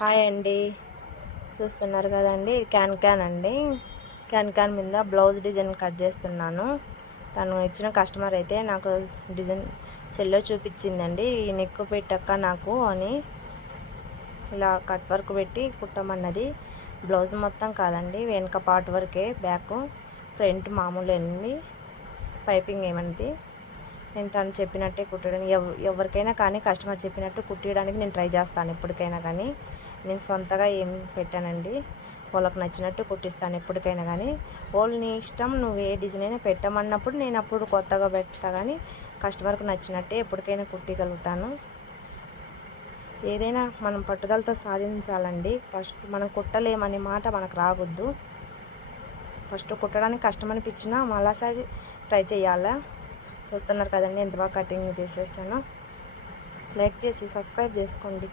Hi అండి, చూస్తున్నారు కదండి. ఇది క్యాన్ అండి. క్యాన్ మీద బ్లౌజ్ డిజైన్ కట్ చేస్తున్నాను. తను ఇచ్చిన కస్టమర్ అయితే నాకు డిజైన్ సెల్లో చూపించిందండి. ఈ నెక్ పెట్టక్క నాకు అని ఇలా కట్ వర్క్ పెట్టి కుట్టమన్నది. బ్లౌజ్ మొత్తం కాదండి, వెనక పార్ట్ వరకే, బ్యాక్ ఫ్రంట్ మామూలు అండి, పైపింగ్ ఏమన్నది. నేను తను చెప్పినట్టే కుట్టడానికి ఎవరికైనా కానీ కస్టమర్ చెప్పినట్టు కుట్టడానికి నేను ట్రై చేస్తాను ఎప్పటికైనా కానీ. నేను సొంతగా ఏం పెట్టానండి, వాళ్ళకి నచ్చినట్టు కుట్టిస్తాను ఎప్పటికైనా కానీ. వాళ్ళు నీ ఇష్టం, నువ్వు ఏ డిజైన్ అయినా పెట్టమన్నప్పుడు నేను అప్పుడు కొత్తగా పెడతా, కానీ కస్టమర్కి నచ్చినట్టే ఎప్పటికైనా కుట్టగలుగుతాను. ఏదైనా మనం పట్టుదలతో సాధించాలండి. ఫస్ట్ మనం కుట్టలేమనే మాట మనకు రావద్దు. ఫస్ట్ కుట్టడానికి కష్టం అనిపించినా మళ్ళాసారి ట్రై చేయాలా. చూస్తున్నారు కదండి ఎంత బాగా కటింగ్ చేసేసాను. లైక్ చేసి సబ్స్క్రైబ్ చేసుకోండి.